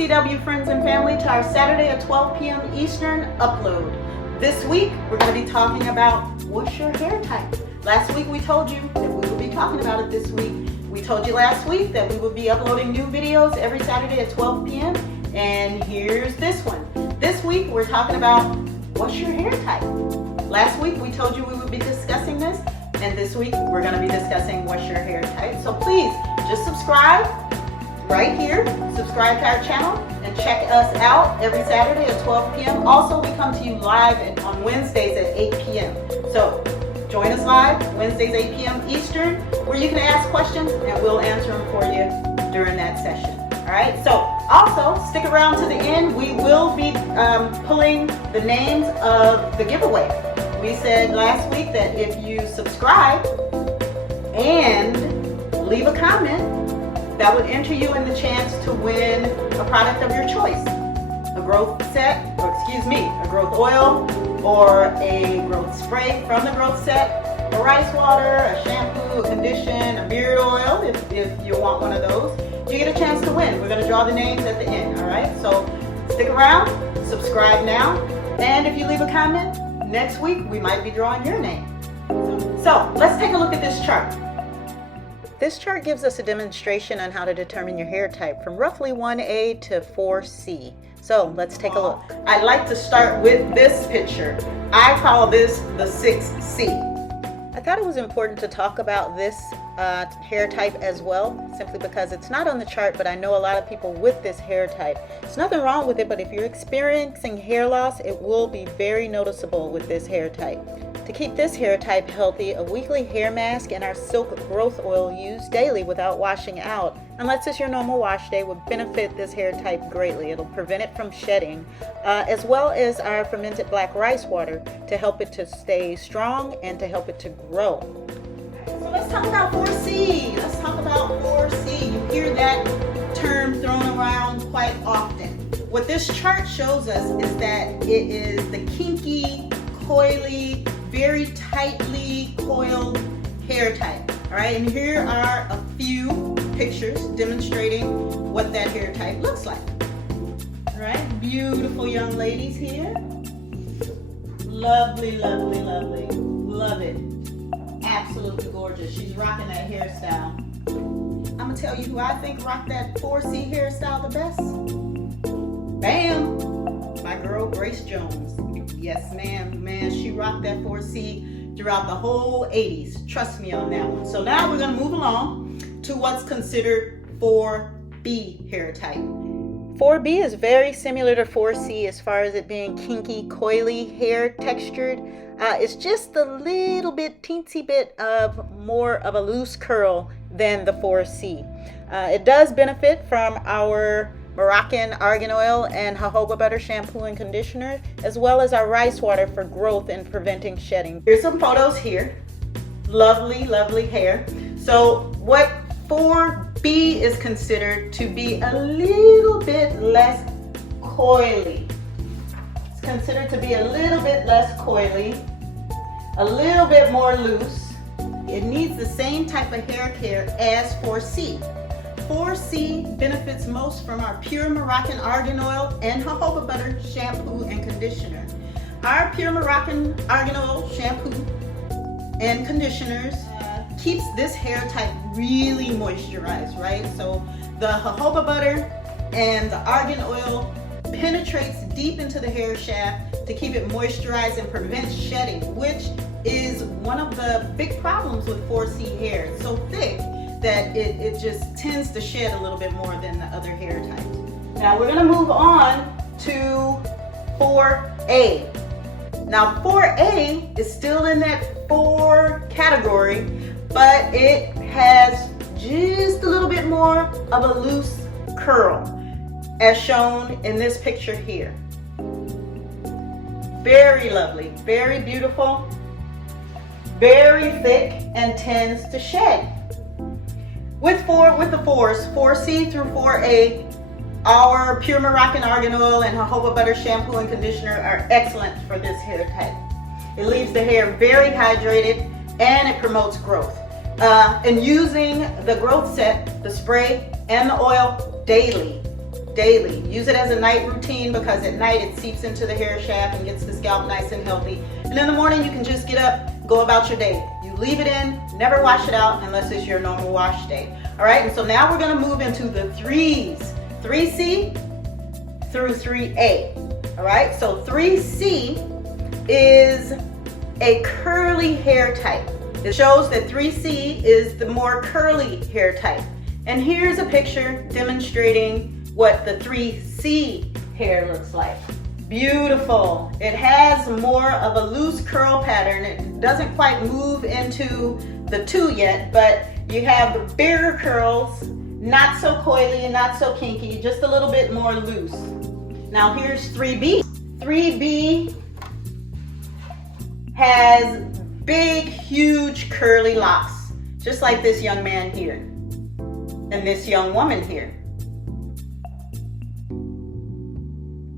CW friends and family to our Saturday at 12 p.m. Eastern upload. This week, we're going to be talking about what's your hair type. Last week, we told you that we would be talking about it this week. We told you last week that we would be uploading new videos every Saturday at 12 p.m. And here's this one. This week, we're talking about what's your hair type. Last week, we told you we would be discussing this. And this week, we're going to be discussing what's your hair type. So please, just subscribe right here. Subscribe to our channel and check us out every Saturday at 12 p.m. Also, we come to you live on Wednesdays at 8 p.m. So join us live Wednesdays 8 p.m. Eastern, where you can ask questions and we'll answer them for you during that session. All right. So also stick around to the end. We will be pulling the names of the giveaway. We said last week that if you subscribe and leave a comment, that would enter you in the chance to win a product of your choice. A growth set, or excuse me, a growth oil, or a growth spray from the growth set, a rice water, a shampoo, a condition, a beard oil, if you want one of those. You get a chance to win. We're going to draw the names at the end, all right? So stick around, subscribe now, and if you leave a comment, next week we might be drawing your name. So let's take a look at this chart. This chart gives us a demonstration on how to determine your hair type from roughly 1A to 4C. So let's take a look. I'd like to start with this picture. I call this the 6C. I thought it was important to talk about this hair type as well, simply because it's not on the chart, but I know a lot of people with this hair type. There's nothing wrong with it, but if you're experiencing hair loss, it will be very noticeable with this hair type. To keep this hair type healthy, a weekly hair mask and our silk growth oil used daily without washing out, unless it's your normal wash day, would benefit this hair type greatly. It'll prevent it from shedding, as well as our fermented black rice water to help it to stay strong and to help it to grow. So let's talk about 4C. Let's talk about 4C. You hear that term thrown around quite often. What this chart shows us is that it is the kinky, coily, very tightly coiled hair type. All right, and here are a few pictures demonstrating what that hair type looks like. All right, beautiful young ladies here. Lovely, lovely, lovely. Love it. Absolutely gorgeous. She's rocking that hairstyle. I'm gonna tell you who I think rocked that 4C hairstyle the best. Bam! My girl Grace Jones. Yes, ma'am. Man, she rocked that 4C throughout the whole 80s. Trust me on that one. So now we're going to move along to what's considered 4B hair type. 4B is very similar to 4C as far as it being kinky, coily hair textured. It's just a little bit, teensy bit of more of a loose curl than the 4C. It does benefit from our Moroccan argan oil and jojoba butter shampoo and conditioner, as well as our rice water for growth and preventing shedding. Here's some photos here. Lovely, lovely hair. So what 4B is considered to be a little bit less coily. It's considered to be a little bit less coily, a little bit more loose. It needs the same type of hair care as 4C. 4C benefits most from our pure Moroccan argan oil and jojoba butter shampoo and conditioner. Our pure Moroccan argan oil shampoo and conditioners keeps this hair type really moisturized, right? So the jojoba butter and the argan oil penetrates deep into the hair shaft to keep it moisturized and prevent shedding, which is one of the big problems with 4C hair. It's so thick that it just tends to shed a little bit more than the other hair types. Now we're gonna move on to 4A. Now 4A is still in that 4 category, but it has just a little bit more of a loose curl, as shown in this picture here. Very lovely, very beautiful, very thick, and tends to shed. With the 4s, 4C through 4A, our pure Moroccan argan oil and jojoba butter shampoo and conditioner are excellent for this hair type. It leaves the hair very hydrated and it promotes growth. And using the growth set, the spray, and the oil daily daily. Use it as a night routine because at night it seeps into the hair shaft and gets the scalp nice and healthy. And in the morning you can just get up, go about your day. You leave it in, never wash it out unless it's your normal wash day. All right, and so now we're gonna move into the 3's, 3C through 3A. All right, so 3C is a curly hair type. It shows that 3C is the more curly hair type. And here's a picture demonstrating what the 3C hair looks like. Beautiful. It has more of a loose curl pattern. It doesn't quite move into the 2 yet, but you have the bigger curls, not so coily, not so kinky, just a little bit more loose. Now here's 3B. 3B has big, huge curly locks, just like this young man here and this young woman here.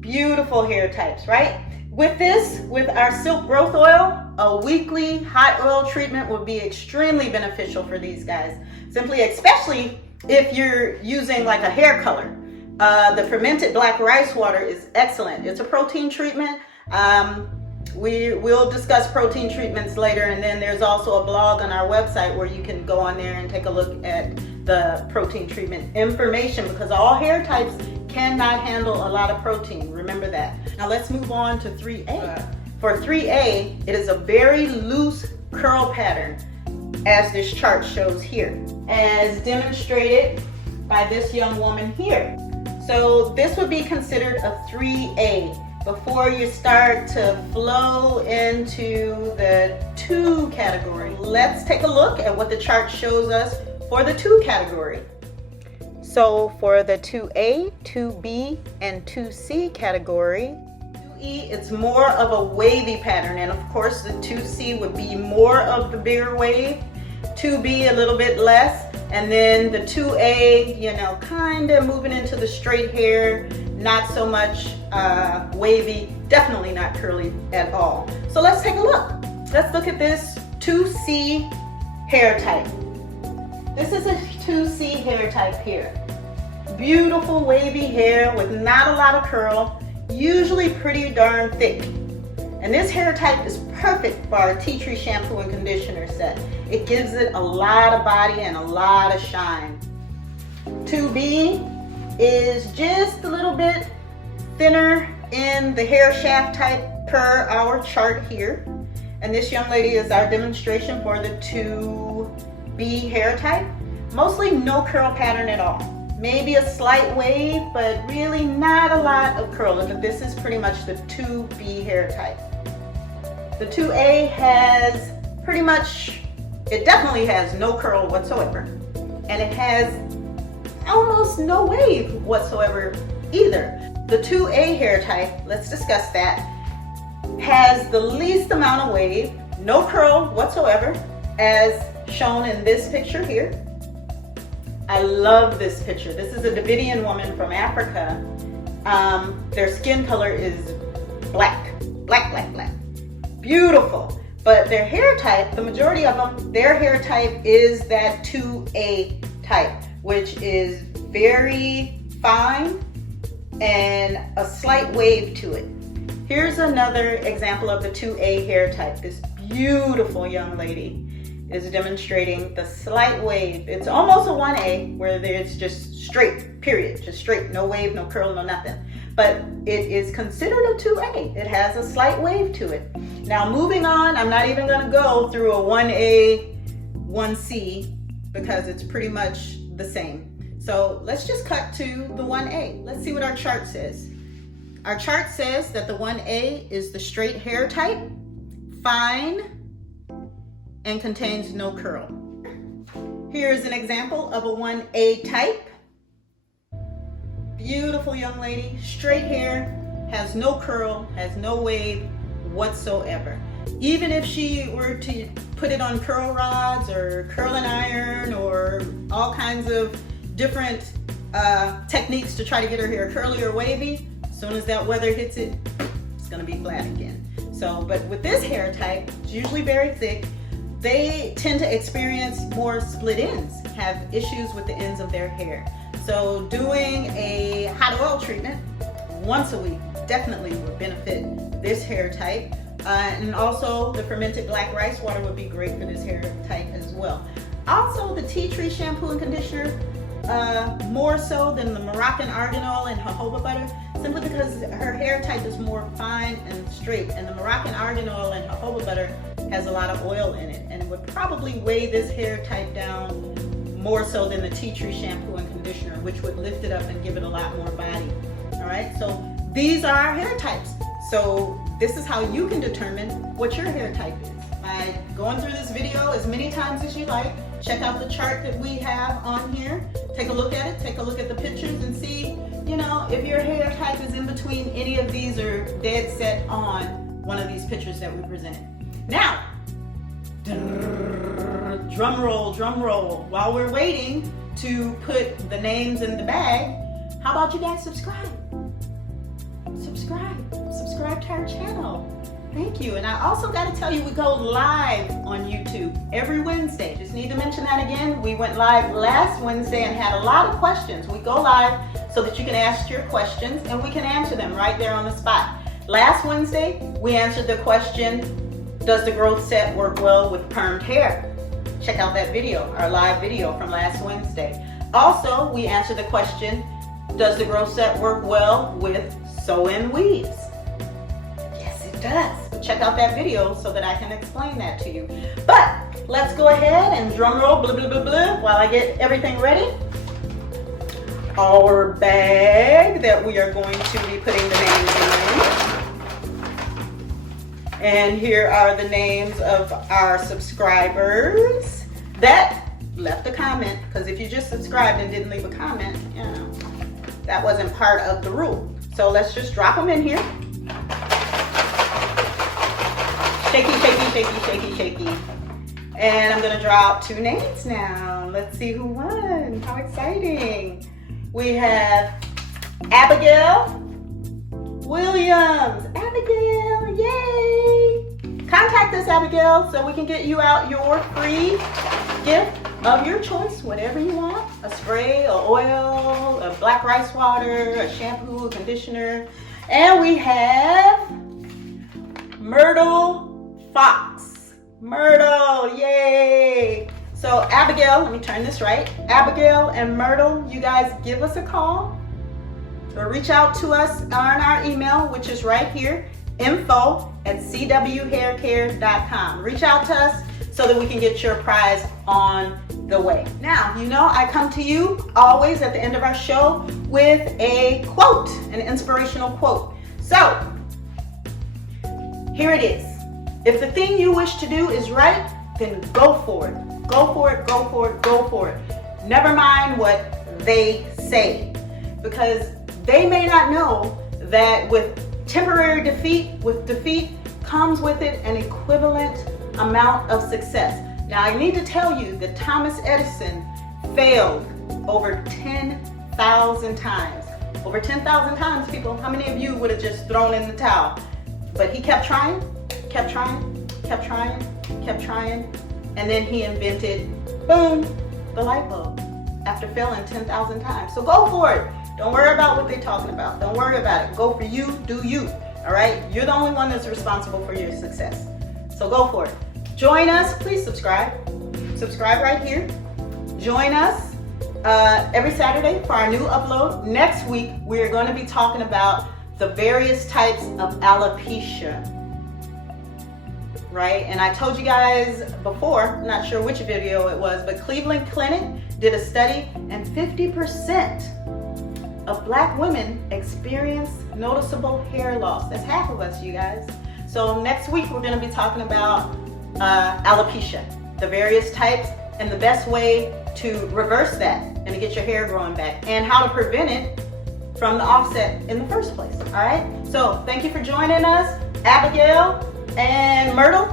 Beautiful hair types, right? With this, with our silk growth oil, a weekly hot oil treatment would be extremely beneficial for these guys. Especially if you're using like a hair color. The fermented black rice water is excellent. It's a protein treatment. We will discuss protein treatments later, and then there's also a blog on our website where you can go on there and take a look at the protein treatment information, because all hair types cannot handle a lot of protein. Remember that. Now let's move on to 3A. For 3A, it is a very loose curl pattern, as this chart shows here, as demonstrated by this young woman here. So this would be considered a 3A before you start to flow into the 2 category. Let's take a look at what the chart shows us for the 2 category. So for the 2A, 2B, and 2C category, 2E, it's more of a wavy pattern, and of course the 2C would be more of the bigger wave, 2B a little bit less, and then the 2A, you know, kind of moving into the straight hair, not so much wavy, definitely not curly at all. So let's take a look. Let's look at this 2C hair type. This is a 2C hair type here. Beautiful wavy hair with not a lot of curl, usually pretty darn thick. And this hair type is perfect for our tea tree shampoo and conditioner set. It gives it a lot of body and a lot of shine. 2B is just a little bit thinner in the hair shaft type per our chart here. And this young lady is our demonstration for the 2B hair type. Mostly no curl pattern at all. Maybe a slight wave, but really not a lot of curl. And this is pretty much the 2B hair type. The 2A has pretty much, it definitely has no curl whatsoever. And it has almost no wave whatsoever either. The 2A hair type, let's discuss that, has the least amount of wave, no curl whatsoever, as shown in this picture here. I love this picture. This is a Davidian woman from Africa. Their skin color is black. Beautiful. But their hair type, the majority of them, their hair type is that 2A type, which is very fine and a slight wave to it. Here's another example of the 2A hair type. This beautiful young lady is demonstrating the slight wave. It's almost a 1A where it's just straight, period. Just straight, no wave, no curl, no nothing. But it is considered a 2A. It has a slight wave to it. Now moving on, I'm not even gonna go through a 1A, 1C, because it's pretty much the same. So let's just cut to the 1A. Let's see what our chart says. Our chart says that the 1A is the straight hair type, fine, and contains no curl. Here's an example of a 1A type. Beautiful young lady, straight hair, has no curl, has no wave whatsoever. Even if she were to put it on curl rods or curl and iron or all kinds of different techniques to try to get her hair curly or wavy, as soon as that weather hits it, it's gonna be flat again. So, but with this hair type, it's usually very thick. They tend to experience more split ends, have issues with the ends of their hair. So doing a hot oil treatment once a week definitely would benefit this hair type. And also the fermented black rice water would be great for this hair type as well. Also the tea tree shampoo and conditioner, more so than the Moroccan argan oil and jojoba butter, simply because her hair type is more fine and straight, and the Moroccan argan oil and jojoba butter has a lot of oil in it, and it would probably weigh this hair type down more so than the tea tree shampoo and conditioner, which would lift it up and give it a lot more body. All right, so these are our hair types. So this is how you can determine what your hair type is by going through this video as many times as you like. Check out the chart that we have on here. Take a look at it, take a look at the pictures and see, you know, if your hair type is in between any of these or dead set on one of these pictures that we presented. Now, drum roll, while we're waiting to put the names in the bag, how about you guys subscribe to our channel. Thank you. And I also got to tell you, we go live on YouTube every Wednesday. Just need to mention that again. We went live last Wednesday and had a lot of questions. We go live so that you can ask your questions and we can answer them right there on the spot. Last Wednesday, we answered the question, does the growth set work well with permed hair? Check out that video, our live video from last Wednesday. Also, we answered the question, does the growth set work well with sew-in weaves? Yes, it does. Check out that video so that I can explain that to you. But let's go ahead and drum roll, blah, blah, blah, blah, while I get everything ready. Our bag that we are going to be putting the names in. And here are the names of our subscribers that left a comment, because if you just subscribed and didn't leave a comment, you know, that wasn't part of the rule. So let's just drop them in here. Shaky, shaky, shaky, shaky, shaky. And I'm gonna draw out 2 names now. Let's see who won. How exciting. We have Abigail Williams. Abigail, yay. Contact us, Abigail, so we can get you out your free gift of your choice, whatever you want. A spray, a oil, a black rice water, a shampoo, a conditioner. And we have Myrtle Fox. Myrtle, yay. So Abigail, let me turn this right. Abigail and Myrtle, you guys give us a call or reach out to us on our email, which is right here, info@cwhaircare.com. Reach out to us so that we can get your prize on the way. Now, you know I come to you always at the end of our show with a quote, an inspirational quote. So, here it is. If the thing you wish to do is right, then go for it. Go for it, go for it, go for it. Never mind what they say, because they may not know that with temporary defeat comes with it an equivalent amount of success. Now, I need to tell you that Thomas Edison failed over 10,000 times. Over 10,000 times, people. How many of you would have just thrown in the towel? But he kept trying, kept trying, kept trying, kept trying, and then he invented, boom, the light bulb after failing 10,000 times. So go for it. Don't worry about what they're talking about. Don't worry about it. Go for you, do you. All right? You're the only one that's responsible for your success. So go for it. Join us. Please subscribe. Subscribe right here. Join us every Saturday for our new upload. Next week, we're going to be talking about the various types of alopecia. Right? And I told you guys before, not sure which video it was, but Cleveland Clinic did a study and 50% of Black women experience noticeable hair loss. That's half of us, you guys. So next week we're going to be talking about alopecia, the various types, and the best way to reverse that and to get your hair growing back, and how to prevent it from the offset in the first place. All right? So thank you for joining us, Abigail and Myrtle.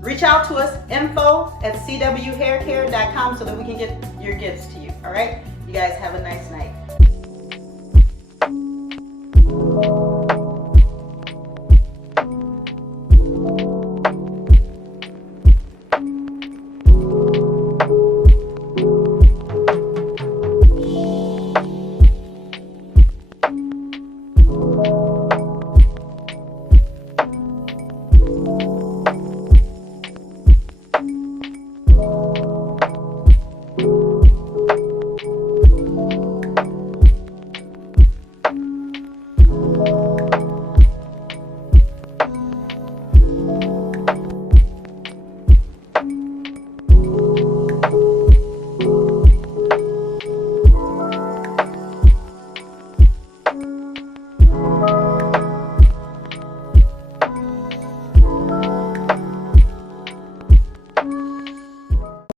Reach out to us, info@cwhaircare.com, so that we can get your gifts to you. All right? You guys have a nice night.